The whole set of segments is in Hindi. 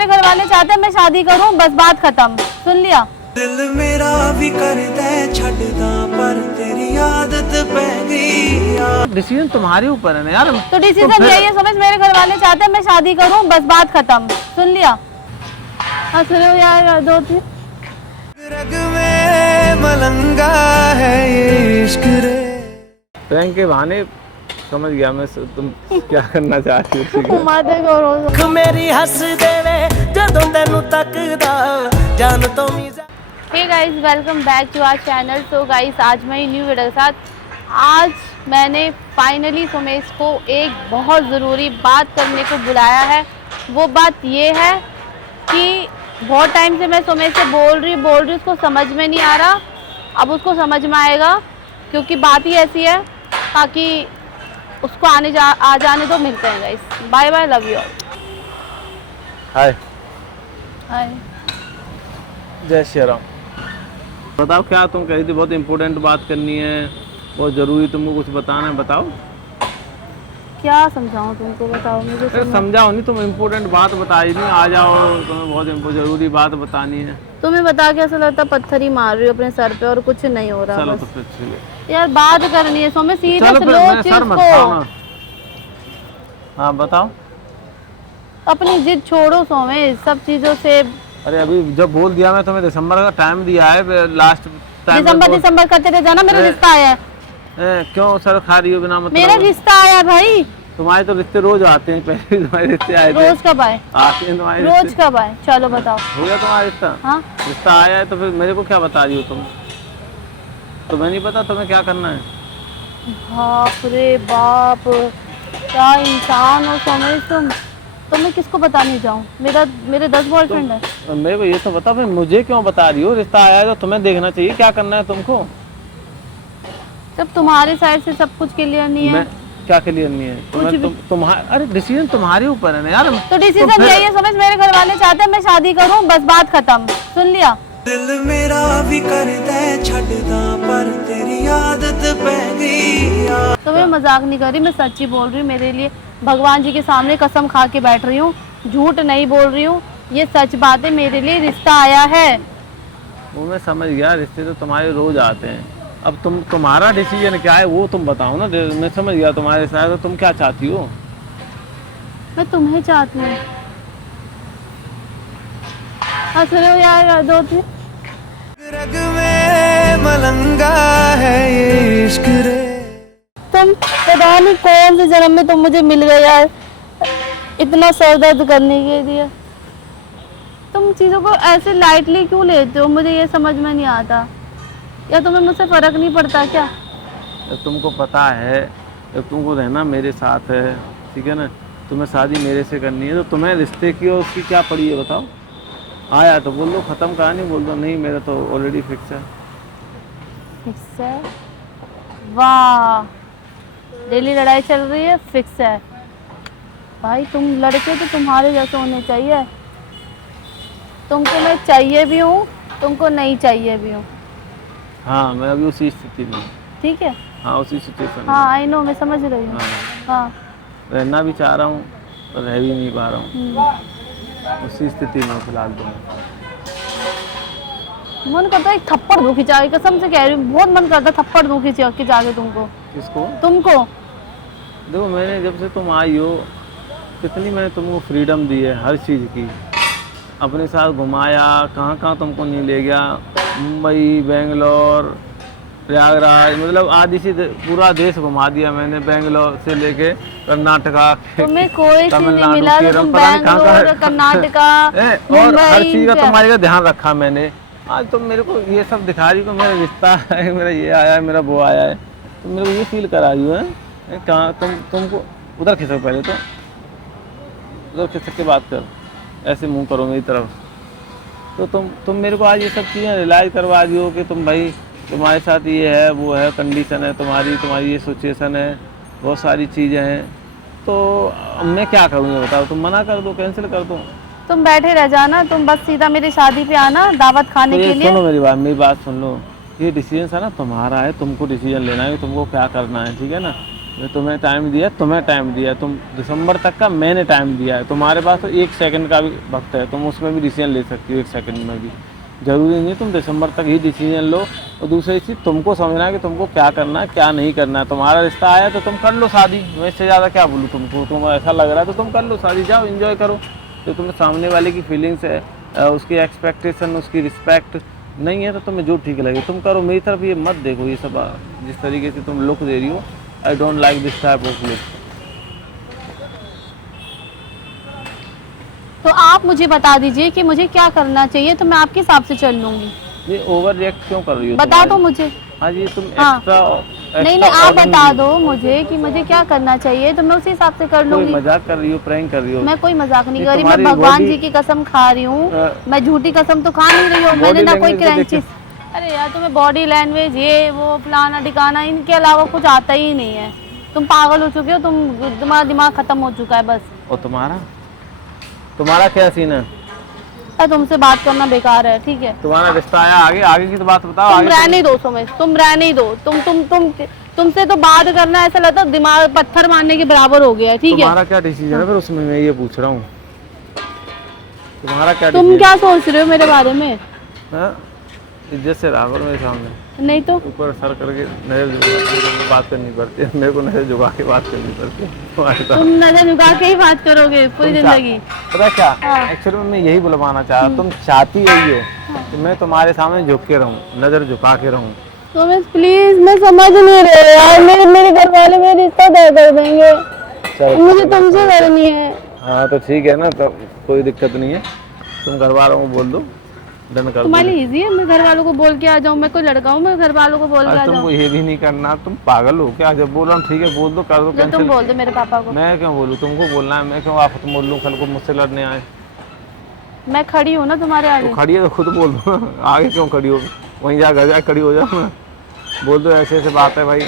मेरे घर वाले चाहते हैं मैं शादी करूं, बस बात खत्म। सुन लिया? दिल मेरा भी करदा छड्डदा पर तेरी आदत पै गई। डिसीजन तुम्हारे ऊपर है ना यार। तो डिसीजन यही है सुमेश, मेरे घर वाले चाहते हैं मैं शादी करूं, बस बात खत्म। सुन लिया? हाँ सुनो यार, दो तीन रग में मलंगा है ये इश्क रे। प्रैंक के बहाने समझ गया मैं तुम क्या करना चाहती हो। ठीक है? माते को मेरी हंस देवे जदों तैनू तकदा जान तो मीज़ा। Hey guys, welcome back to our channel. तो गाइस आज मैं न्यू वीडियो के साथ, आज मैंने फाइनली सुमेश को एक बहुत ज़रूरी बात करने को बुलाया है। वो बात ये है कि बहुत टाइम से मैं सुमेश से बोल रही उसको समझ में नहीं आ रहा। अब उसको समझ में आएगा, क्योंकि बात ही ऐसी है। ताकि उसको आ जाने दो, मिलते हैं guys. Bye bye, love you all. Hi hi, जय श्री राम। बताओ क्या तुम कही थी, बहुत इम्पोर्टेंट बात करनी है, बहुत ज़रूरी, तुमको कुछ बताना है, बताओ। क्या समझाऊं तुमको, बताओ मुझे। समझाओ नहीं, तुम इम्पोर्टेंट बात बताई नहीं, आ जाओ, तुम्हें बहुत ज़रूरी बात बतानी है। तुम्हें बता के ऐसा लगता पत्थर ही मार रही हो अपने सर पे और कुछ नहीं हो रहा। चलो बस। तो फिर चलिए। यार बात करनी है सोमे, सीधा चलो फिर, लो मैं चीज सर मत को। खाओ ना। हाँ बताओ। अपनी जिद छोड़ो सोमे, सब चीजों से। अरे अभी जब बोल दिया मैं तुम्हें, दिसंबर का टाइम दिया है, लास्ट टाइम। दिसंबर करते रह जाना, मेरा रिश्ता आया है। क्यों सर खा रही हो बिना मतलब? मेरा रिश्ता आया भाई। तुम्हारे तो रिश्ते रोज आते हैं, पहले भी तुम्हारे रिश्ते आए थे। रोज कब आए? आते हैं तुम्हारे रोज रिश्ते। कब आए? चलो बताओ। हो गया तुम्हारा रिश्ता? हाँ, रिश्ता आया है तो फिर मेरे को क्या बता रही हो तुम? तुम्हें नहीं पता तुम्हें क्या करना है? बाप रे बाप, क्या इंसान हो सोमे तुम। तो मैं किसको बताने जाऊँ? मेरे 10 बॉयफ्रेंड है। मेरे को ये तो बता, फिर मुझे क्यों बता रही हो? रिश्ता आया है तो तुम्हें देखना चाहिए, क्या करना है तुमको। जब तुम्हारी साइड से सब कुछ क्लियर नहीं है। मैं क्या क्लियर नहीं है? तुम्हारा अरे डिसीजन तुम्हारे ऊपर है ना यार। तो डिसीजन यही है सुमेश, मेरे घर वाले चाहते हैं मैं शादी करूं, बस बात खत्म। सुन लिया? दिल मेरा भी करदा छड्डदा पर तेरी आदत पै गई। तो मैं मजाक नहीं कर रही, मैं सच्ची बोल रही हूँ। मेरे लिए भगवान जी के सामने कसम खा के बैठ रही हूँ, झूठ नहीं बोल रही हूँ, ये सच बात है। मेरे लिए रिश्ता आया है। वो मैं समझ गया, रिश्ते तो तुम्हारे रोज आते हैं। अब तुम्हारा डिसीजन क्या है वो तुम बताओ ना। मैं समझ गया तुम्हारे साथ, तो तुम क्या चाहती हो? मैं तुम्हें चाहती हूँ। हाँ सुनो यार, दो तीन रग में मलंगा है ये इश्क रे। तुम पता नहीं कौन से जन्म में तुम मुझे मिल गए यार, इतना सर दर्द करने के लिए। तुम चीज़ों को ऐसे लाइटली क्यों लेते हो, मुझे ये समझ में नहीं आता। या तुम्हें मुझसे फर्क नहीं पड़ता क्या? जब तुमको पता है, जब तुमको रहना मेरे साथ है, ठीक है ना, तुम्हें शादी मेरे से करनी है, तो तुम्हें रिश्ते की और उसकी क्या पड़ी है बताओ। आया तो बोल दो, ख़त्म कहानी, बोल दो नहीं मेरा तो ऑलरेडी फिक्स है। फिक्स है? वाह, डेली लड़ाई चल रही है, फिक्स है। भाई तुम लड़के तो तुम्हारे जैसे होने चाहिए। तुमको मैं चाहिए भी हूँ, तुमको नहीं चाहिए भी हूँ। हाँ मैं अभी उसी स्थिति में हूँ। ठीक है? हाँ उसी सिचुएशन में। हाँ आई नो, मैं समझ रही हूँ। हाँ, हाँ रहना भी चाह रहा हूँ पर रह भी नहीं पा रहा हूँ, उसी स्थिति में फिलहाल तो। मन करता है एक थप्पड़ दूं खिंचा के, कसम से कह रही हूँ, बहुत मन करता है थप्पड़ दूं खिंचा के तुमको। किसको? तुमको। देखो मैंने जब से तुम आई हो, कितनी मैंने तुमको फ्रीडम दी है हर चीज़ की, अपने साथ घुमाया, कहाँ कहाँ तुमको नहीं ले गया, मुंबई, बेंगलोर, प्रयागराज, मतलब आदि से पूरा देश घुमा दिया मैंने, बेंगलोर से लेके कर्नाटका, तुम्हें कोई चीज नहीं मिला तो तुम पता नहीं बेंगलोर, कर्नाटका, और हर चीज़ का मुंबई। तुम्हारे का ध्यान रखा मैंने। आज तुम मेरे को ये सब दिखा रही हो, मेरा रिश्ता है, मेरा ये आया है, मेरा वो आया है, तुम मेरे को ये फील करा रही हो है। कहाँ तुमको उधर खिसको, पहले तो उधर खिसक के बात कर, ऐसे मुंह करो मेरी तरफ। तो तुम मेरे को आज ये सब चीज़ें रियलाइज़ करवा दी हो कि तुम भाई तुम्हारे साथ ये है, वो है, कंडीशन है तुम्हारी ये सिचुएशन है, बहुत सारी चीज़ें हैं। तो मैं क्या करूँगा बताओ? तुम मना कर दो, कैंसिल कर दो। तुम बैठे रह जाना, तुम बस सीधा मेरी शादी पे आना दावत खाने तो के लिए। सुनो मेरी बात सुन लो। ये डिसीजन है ना तुम्हारा है, तुमको डिसीजन लेना है तुमको क्या करना है, ठीक है ना। तुम्हें टाइम दिया, तुम्हें टाइम दिया, तुम दिसंबर तक का मैंने टाइम दिया है, तुम्हारे पास तो 1 सेकंड का भी वक्त है, तुम उसमें भी डिसीजन ले सकती हो 1 सेकंड में भी। ज़रूरी नहीं है तुम दिसंबर तक ही डिसीजन लो। और दूसरी चीज़ तुमको समझना है कि तुमको क्या करना है क्या नहीं करना है। तुम्हारा रिश्ता आया तो तुम कर लो शादी, मैं इससे ज़्यादा क्या बोलूँ तुमको। तुम ऐसा लग रहा है तो तुम कर लो शादी, जाओ एंजॉय करो। जो तुम्हें सामने वाले की फीलिंग्स है, उसकी एक्सपेक्टेशन, उसकी रिस्पेक्ट नहीं है तो तुम्हें जो ठीक लगे तुम करो। मेरी तरफ ये मत देखो, ये सब जिस तरीके से तुम लुक दे रही हो, I don't like this type of look. तो आप मुझे बता दीजिए कि मुझे क्या करना चाहिए, तो मैं आपके हिसाब से चल लूंगी। ये ओवर रिएक्ट क्यों कर रही हो? बता दो मुझे। हाँ जी, तुम हाँ। एक्स्ट्रा नहीं नहीं, आप बता दो मुझे कि मुझे क्या करना चाहिए, तो मैं उसी हिसाब से कर कोई लूंगी। मजाक कर रही हो, प्रैंक कर रही हो? मैं कोई मजाक नहीं ये कर रही, मैं तुम्हारी भगवान body- जी की कसम खा रही हूँ। मैं झूठी कसम तो खा नहीं रही हूँ, Body मैंने ना कोई language को क्रैंचिस। अरे यार, तुम्हें बॉडी लैंग्वेज ये वो फलाना ठिकाना इनके अलावा कुछ आता ही नहीं है। तुम पागल हो चुके हो, तुम्हारा दिमाग खत्म हो चुका है बस। और तुम्हारा क्या सीन है? तुमसे बात करना बेकार है, ठीक है? तुम्हारा रिश्ता आया, आगे आगे की तो बात बताओ। तुम आगे रहने दो सुमेश, तुम रहने दो। तुमसे तो बात करना ऐसा लगता है दिमाग पत्थर मारने के बराबर हो गया है, ठीक है? तुम्हारा क्या डिसीजन है फिर उसमें, मैं ये पूछ रहा हूँ। तुम्हारा क्या तुम decision क्या सोच रहे हो मेरे बारे में? है? इज्जत से रहा करो मेरे सामने, नहीं तो ऊपर सर करके नजर झुका के बात करनी पड़ती है, मेरे को नजर झुका के बात करनी पड़ती है तुम्हारे साथ। तुम नजर झुका के ही बात करोगे पूरी तुम जिंदगी। पता है क्या, हाँ। एक्चुअली मैं यही बुलवाना चाह रहा, तुम चाहती यही हो कि मैं तुम्हारे सामने झुक के रहूं, नजर झुका के रहूं। तो मैं प्लीज, मैं समझ नहीं रही यार, मेरे घर वाले मेरे रिश्ता तय कर देंगे, मुझे तुमसे करनी है। हाँ तो ठीक है ना, तो कोई दिक्कत नहीं है, तुम घर वालों को बोल दो, डन कर दो। तुम्हारे लिए इजी है, मैं घर वालों को बोल के आ जाऊँ? मैं कोई लड़का हूँ मैं घर वालों को बोल के आ तुमको जाऊँ? ये भी नहीं करना, तुम पागल हो क्या? जब बोल रहा हूँ ठीक है बोल दो, कर दो तो कैंसिल। तुम बोल दो मेरे पापा को। मैं क्यों बोलूँ? तुमको बोलना है, मैं क्यों आप तुम बोल लूँ कल को मुझसे लड़ने आए? मैं खड़ी हूँ ना तुम्हारे आगे। तो खड़ी है तो खुद बोल दो आगे क्यों खड़ी हो? वहीं जा घर जा खड़ी हो जाओ, बोल दो ऐसे ऐसे बात है भाई,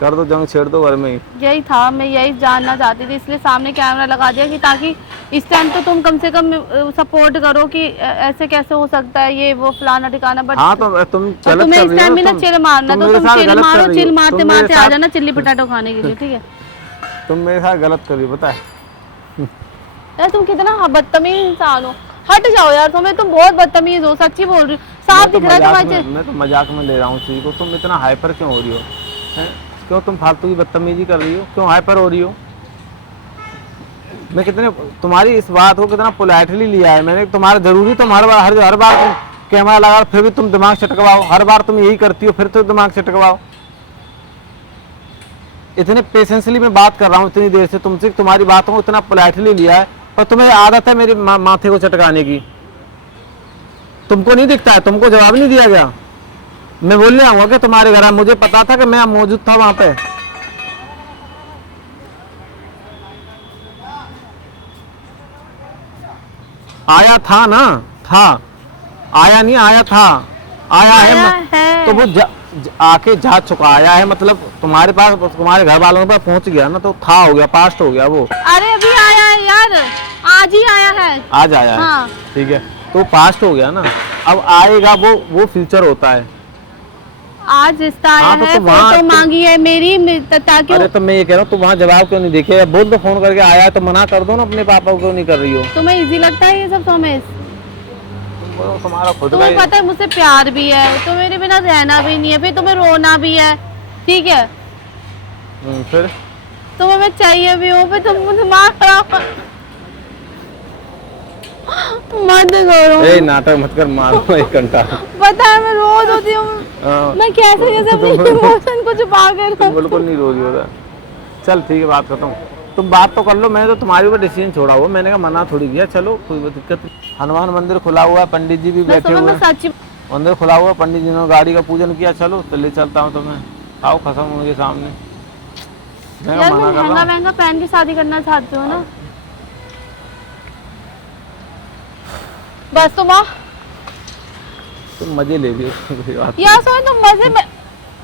कर दो, जंग छेड़ दो घर में ही। यही था, मैं यही जानना चाहती थी, इसलिए सामने कैमरा लगा दिया कि ताकि इस टाइम तो तुम कम से कम सपोर्ट करो कि ऐसे कैसे हो सकता है ये वो फलाना ठिकाना। बट हाँ तो तुम गलत कर तुम्हें इस रही टाइम हो भी ना, ना चिल मारना, तो मेरे तुम साथ चिल गलत कर मारो, रही चिल हो। मारते तुम मेरे मारते आ साथ- जाना चिल्ली पटाटो खाने के लिए, ठीक है? तुम मेरे साथ गलत कर रही हो, पता है? यार तुम कितना बदतमीज इंसान हो, हट जाओ यार, तुम बहुत बदतमीज हो, सच्ची बोल रही हूँ, साफ दिख रहा है तुम्हारे। मैं तो मजाक में ले रहा हूँ चीज को, तुम इतना हाइपर क्यों हो रही हो? हैं? क्यों तुम फालतू की बदतमीजी कर रही हो? क्यों हाइपर हो रही हो? मैं कितने तुम्हारी इस बात को कितना पोलाइटली लिया है मैंने, तुम्हारा जरूरी तुम हर बार तुम कैमरा लगा फिर भी तुम दिमाग चटकवाओ, हर बार तुम यही करती हो, फिर तो दिमाग चटकवाओ। इतने पेशेंसली मैं बात कर रहा हूँ इतनी देर से तुमसे, तुम्हारी बातों को इतना पोलाइटली लिया है, पर तुम्हें आदत है मेरी माथे को चटकाने की। तुमको नहीं दिखता है, तुमको जवाब नहीं दिया गया। मैं बोलने आऊंगा कि तुम्हारे घर, मुझे पता था कि मैं मौजूद था वहां पे। आया था ना, था, आया नहीं, आया था, आया है। तो वो आके जा चुका, आया है मतलब तुम्हारे पास, तुम्हारे घर वालों के पास पहुंच गया ना, तो था हो गया, पास्ट हो गया वो। अरे अभी आया है यार, आज ही आया है। आज आया है, हाँ। ठीक है, तो पास्ट हो गया ना, अब आएगा वो फ्यूचर होता है। आज रिश्ता आया हाँ, तो है, तुम वहाँ फोटो मांगी है मेरी, ताकि अरे तो मैं ये कह रहा हूँ, तुम वहाँ जवाब क्यों नहीं देखे? बोल दो फोन करके आया है तो मना कर दो ना, अपने पापा को क्यों नहीं कर रही हो? तुम्हें इजी लगता है ये सब सोमेश? तुम्हारा खुद का तुम्हें ही- पता है मुझसे प्यार भी है, तो मेरे बिना रहना भी नहीं है, फिर तुम्हें रोना भी है, ठीक है? फिर तुम्हें मैं चाहिए भी हूँ, फिर तुम दिमाग खराब मत करो। ए नाटक मत कर, मारो 1 घंटा। पता है मैं रोज होती हूँ, हाँ, मैं कैसे कैसे अपने इमोशन को छुपा कर तुम बिल्कुल नहीं रो रही हो। चल ठीक है, बात करता हूँ, तुम बात तो कर लो, मैंने तो तुम्हारे ऊपर डिसीजन छोड़ा हुआ, मैंने कहा मना थोड़ी किया, चलो कोई दिक्कत नहीं। हनुमान मंदिर खुला हुआ है, पंडित जी भी मैं बैठे सुनो, हुए मैं हैं, सच्ची मंदिर खुला हुआ, पंडित जी ने गाड़ी का पूजन किया, चलो तो ले चलता हूँ तुम्हें, आओ खसम उनके सामने। मैं यार, मना मैं कर महंगा रहा हूँ। महंगा पहन के शादी करना चाहती हूँ ना, बस तुम आओ तुम मजे ले रही हो कोई बात यार। सोए तुम मजे में,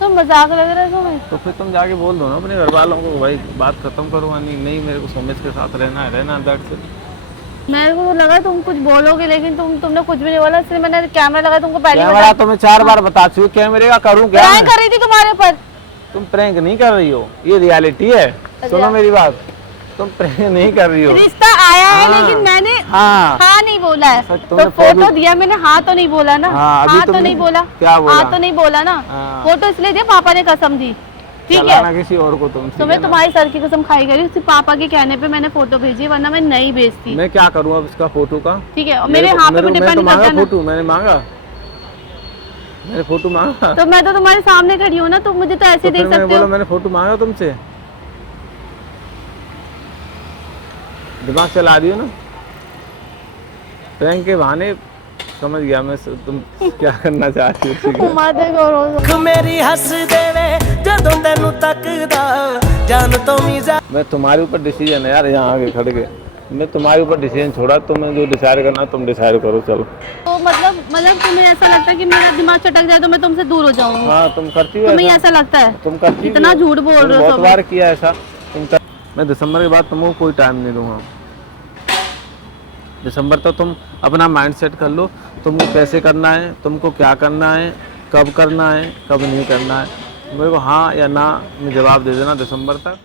तुम मजाक लग रहा है तुम्हें। तो फिर तुम जाके बोल दो ना अपने घर वालों को, भाई बात खत्म करो, नहीं मेरे को सोमेश के साथ रहना है, रहना दैट्स इट। मेरे को लगा तुम कुछ बोलोगे, लेकिन तुमने कुछ भी नहीं बोला, इसलिए मैंने कैमरा लगाया तुमको पहले कैमरा तो मैं 4 बार बता चुकी, कैमरे का करूँ क्या प्रैंक मैं? कर रही थी तुम्हारे ऊपर। तुम प्रैंक नहीं कर रही हो, ये रियलिटी है। सुनो मेरी बात, तुम प्रैंक नहीं कर रही हो। रिश्ता आया है हाँ, लेकिन मैंने हाँ हाँ नहीं बोला है। सच, तो तुमने फोटो दिया मैंने, हाँ तो नहीं बोला ना। हाँ, अभी हाँ तो तुमने नहीं बोला, क्या बोला? हाँ तो नहीं बोला ना। हाँ। फोटो इसलिए दिया, पापा ने कसम दी, ठीक चलाना है। किसी और को तुम, ठीक तो है मैं ना? तुम्हारी सर की कसम खाई गई, सिर्फ पापा के कहने पे मैंने फोटो भेजी, वरना मैं नहीं भेजती, मैं क्या करूँ अब इसका फोटो का? ठीक है। और मेरे हाँ पे भी डिपेंड करता है ना। फोटो मैंने मांगा, मैंने फोटो मांगा। तो मैं तो तुम्हारे सामने खड़ी हूँ ना, तुम मुझे तो ऐसे तो देख फिर मैंने सकते बोला हो। मैंने फोटो मांगा तुमसे, दिमाग चला रही हो ना प्रैंक के बहाने। समझ गया मैं तुम क्या करना चाहती हो, ठीक है? माते करो मेरी हंस देवे जदों तेनू तकदा जान तो मीजा मैं तुम्हारे ऊपर डिसीजन है यार, यहाँ आगे खड़े के मैं तुम्हारे ऊपर डिसीजन छोड़ा, तुम्हें जो डिसाइड करना तुम डिसाइड करो, चलो। तो मतलब तुम्हें ऐसा लगता है कि मेरा दिमाग चटक जाए तो मैं तुमसे दूर हो जाऊंगी? हाँ तुम करती हो तुम्हें ऐसा? ऐसा लगता है? तुम करती इतना हो? झूठ बोल तुमने रहे हो बहुत सब। बार किया ऐसा मैं दिसंबर के बाद तुमको कोई टाइम नहीं दूंगा। दिसंबर तक तुम अपना माइंड सेट कर लो, तुमको कैसे करना है, तुमको क्या करना है, कब करना है, कब नहीं करना है। मेरे को हाँ या ना में जवाब दे देना दिसंबर तक।